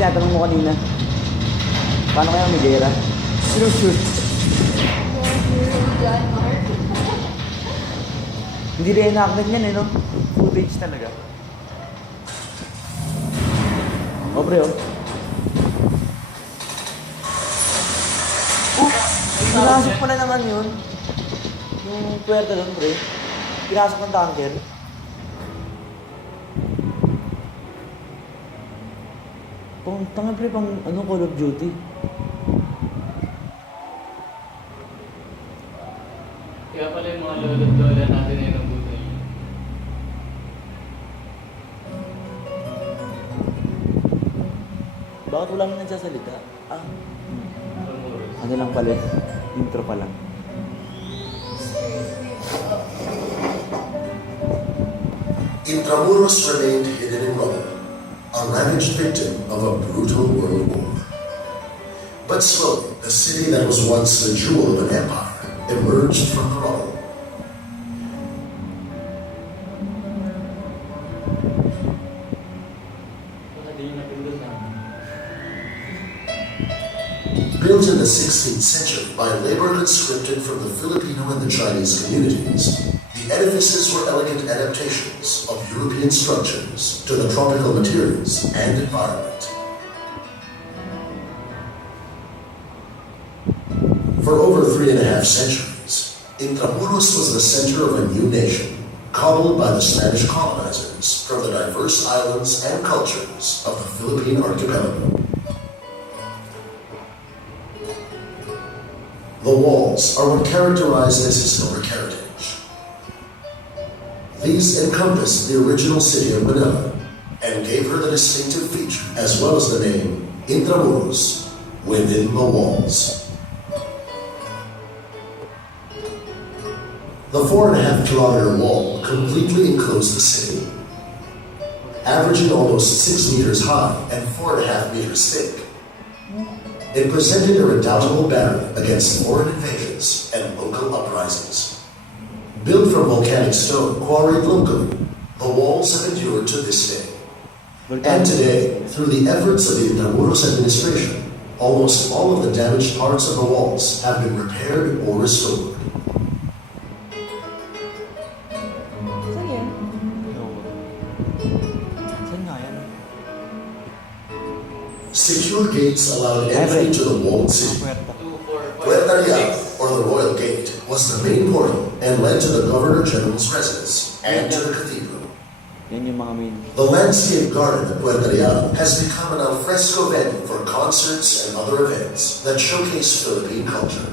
tinatanong mo kanina. Paano kaya may gera? Shoot. Hindi rin enactment yan eh, no? Footage talaga. O, pre, oh. Pinasok pa na naman yun. Yung puwerta doon, pre. Pinasok ng tanker. Tanga, pre, pang ano, Call of Duty. Kaya pala yung mga lolo't-lola natin ay nabuhay. Bakit wala nang nagsasalita? Ano lang pala, intro pa lang. Intramuros remained hidden in rubble, a ravaged victim of a brutal world war. But slowly, the city that was once the jewel of an empire emerged from the rubble. Built in the 16th century by labor conscripted from the Filipino and the Chinese communities, the edifices were elegant adaptations of European structures to the tropical materials and environment. For over 3.5 centuries, Intramuros was the center of a new nation, cobbled by the Spanish colonizers from the diverse islands and cultures of the Philippine archipelago. The walls are what characterize this historic heritage. These encompassed the original city of Manila and gave her the distinctive feature as well as the name Intramuros, within the walls. The 4.5-kilometer wall completely enclosed the city, averaging almost 6 meters high and 4.5 meters thick. It presented a redoubtable barrier against foreign invasions and local uprisings. Built from volcanic stone quarried locally, the walls have endured to this day. And today, through the efforts of the Intramuros administration, almost all of the damaged parts of the walls have been repaired or restored. Secure gates allowed entry to the walled city. Puerta Real, or the Royal Gate, was the main portal and led to the Governor General's residence and to the cathedral. The landscape garden at Puerta Real has become an alfresco venue for concerts and other events that showcase Philippine culture.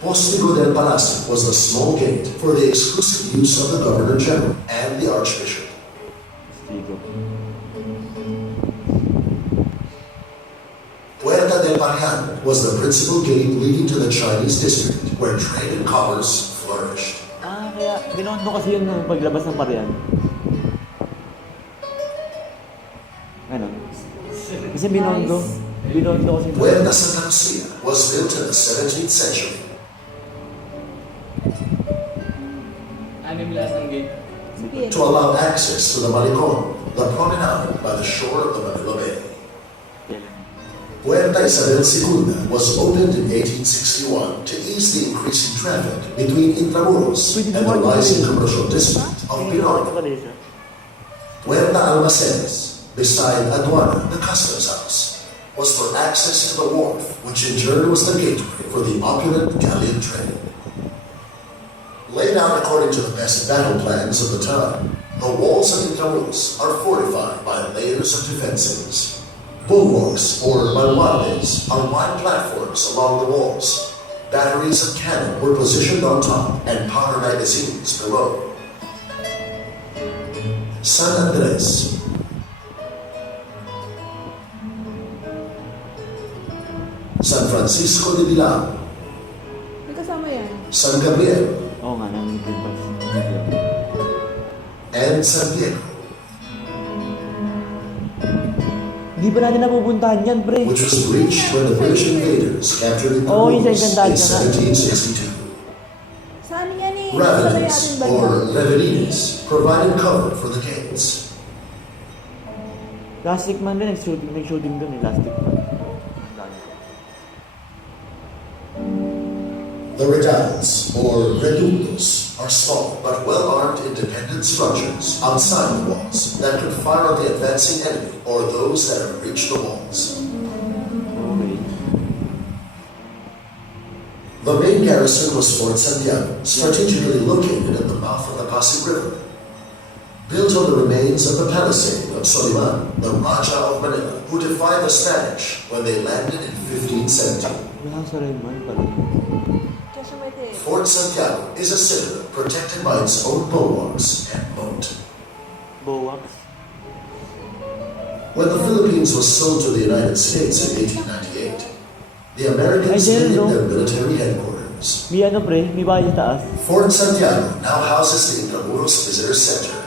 Postigo del Palacio was the small gate for the exclusive use of the Governor General and the Archbishop. Puerta del Parian was the principal gate leading to the Chinese district, where trade and commerce flourished. Kaya binondo kasi yun nung paglabas ng Parian. Ano? Kasi binondo kasi. Puerta Santa Lucia was built in the 17th century. To allow access to the Malecon, the promenade by the shore of the Manila Bay. Puerta Isabel II was opened in 1861 to ease the increasing traffic between Intramuros and the rising commercial district of Pinoy. Puerta Almacenes, beside Aduana, the customs house, was for access to the wharf, which in turn was the gateway for the opulent galleon trade. Laid out according to the best battle plans of the time, the walls of Intramuros are fortified by layers of defenses. Bulwarks, or baluartes, are wide platforms along the walls. Batteries of cannon were positioned on top and powder magazines below. San Andres. San Francisco de Bilao. May kasama yan. San Gabriel. Oo nga, namin yung And San Diego. Di ba natin napupuntahan yan, pre? Which was breached when the British invaders captured the Oh, yung Intramuros sa in Igandad ka na. 1762. Saan yan eh? Ravenins, or Levenines, provided cover for the gates. Plastic Man din, nag-shooting dun eh, Plastic Man. Tandaan ko. The redoubts, or reductos, are small but well-armed independent structures outside the walls that could fire on the advancing enemy or those that have reached the walls. Okay. The main garrison was Fort Santiago, strategically located at the mouth of the Pasig River. Built on the remains of the palisade of Soliman, the Raja of Manila, who defied the Spanish when they landed in 1517. Wala sa Raymond pala. Kasi may tape. Fort Santiago is a citadel protected by its own bulwarks and moat. Bowax. When the Philippines was sold to the United States in 1898, the Americans Ay, needed no? their military headquarters. May ano pre, may bahay sa taas. Fort Santiago now houses the Intramuros Visitor Center,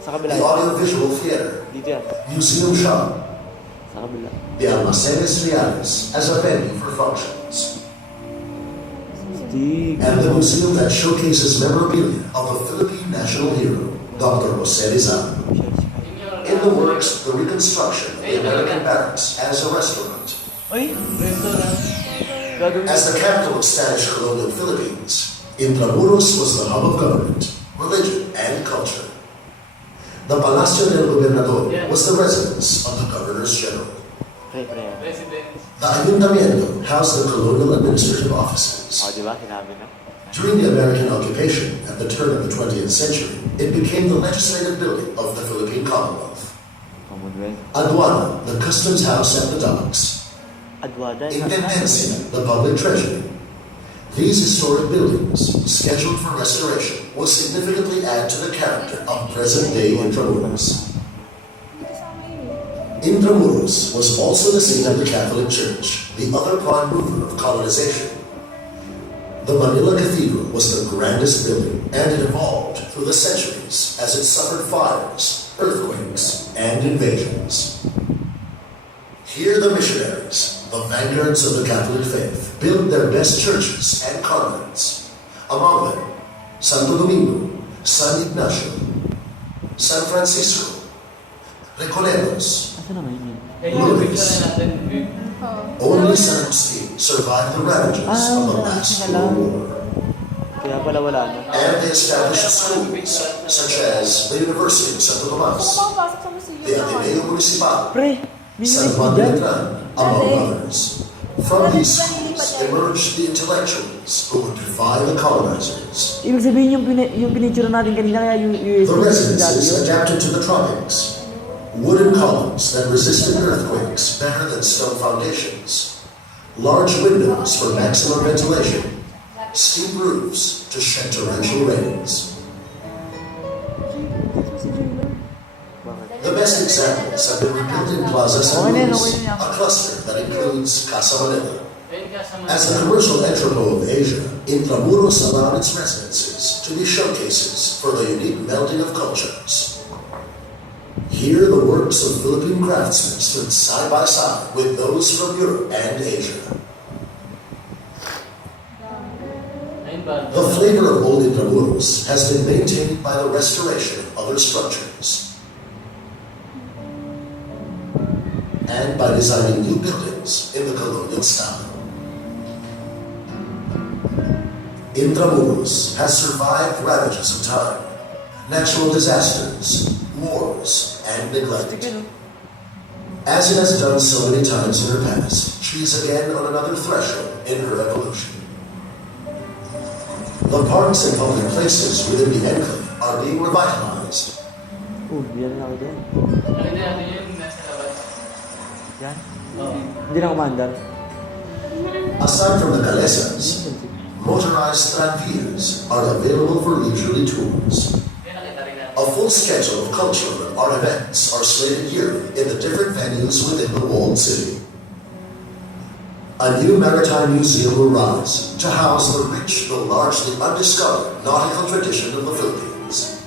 Sa kabila. the Audiovisual Theater, Dito yan. Museum Shop, Sa kabila. the Almacenes Reales as a venue for functions, Stig. and the museum that showcases memorabilia of the Philippine national hero, Dr. Jose Rizal. In the works, the reconstruction of the American Barracks as a restaurant. Ay! Restaurant. Gagawin. As the capital of Spanish colonial Philippines, Intramuros was the hub of government, religion, and culture. The Palacio del Gobernador was the residence of the Governors General. Pre. Residence. The Ayuntamiento housed the colonial administrative offices. O, di ba? Sinabi na. During the American occupation at the turn of the 20th century, it became the legislative building of the Philippine Commonwealth. Commonwealth. Aduana, the customs house at the docks. Adwada. Intendencia, the public treasury. These historic buildings, scheduled for restoration, will significantly add to the character of present-day Intramuros. Kasama yun eh. Intramuros was also the seat of the Catholic Church, the other prime mover of colonization. The Manila Cathedral was the grandest building, and it evolved through the centuries as it suffered fires, earthquakes, and invasions. Here the missionaries, the vanguards of the Catholic faith, built their best churches and convents. Among them, Santo Domingo, San Ignacio, San Francisco, Recoletos. Asa naman yun? Eh, yung picture na natin. Oo. Only San Agustin survived the ravages of the last World War. Kaya pala wala na. And they established schools such as the University of Santo Kung Tomas, makapasok sa museum the Ateneo Municipal, Pre, may San university Juan dyan. de Letran, among others. From these schools emerged the intellectuals who would defy the colonizers. Ibig sabihin yung pinicture natin kanina kaya The USB residences adapted to the tropics. Wooden columns that resisted earthquakes better than stone foundations. Large windows for maximum ventilation. Steep roofs to shed torrential rains. The best examples have been rebuilt in Plaza San Luis, a cluster that includes Casa Manila. Ayun ka sa mga... As the commercial entrepot of Asia, Intramuros allowed its residences to be showcases for the unique melding of cultures. Here, the works of Philippine craftsmen stood side by side with those from Europe and Asia. Ayun ba? The flavor of old Intramuros has been maintained by the restoration of other structures and by designing new buildings in the colonial style. Intramuros has survived ravages of time, natural disasters, wars, and neglect. As it has done so many times in her past, she is again on another threshold in her evolution. The parks and public places within the enclave are being revitalized. Yan na ako dyan. Nakita natin yung nasa labas. Yan. Oo. Hindi na kumandar. Aside from the calesas, motorized tranvias are available for leisurely tours. Kaya nakita rin natin. A full schedule of cultural and art events are slated yearly in the different venues within the walled city. A new maritime museum will rise to house the rich though largely undiscovered nautical tradition of the Philippines.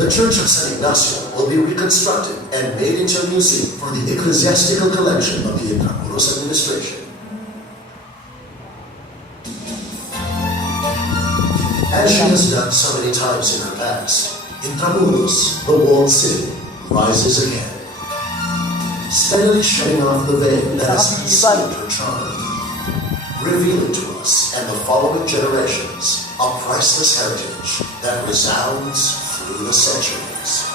The Church of San Ignacio will be reconstructed and made into a museum for the ecclesiastical collection of the Intramuros administration. As she has done so many times in her past, Intramuros, the walled city, rises again, steadily shedding off the veil that has concealed her charm, revealing to us and the following generations a priceless heritage that resounds through the centuries.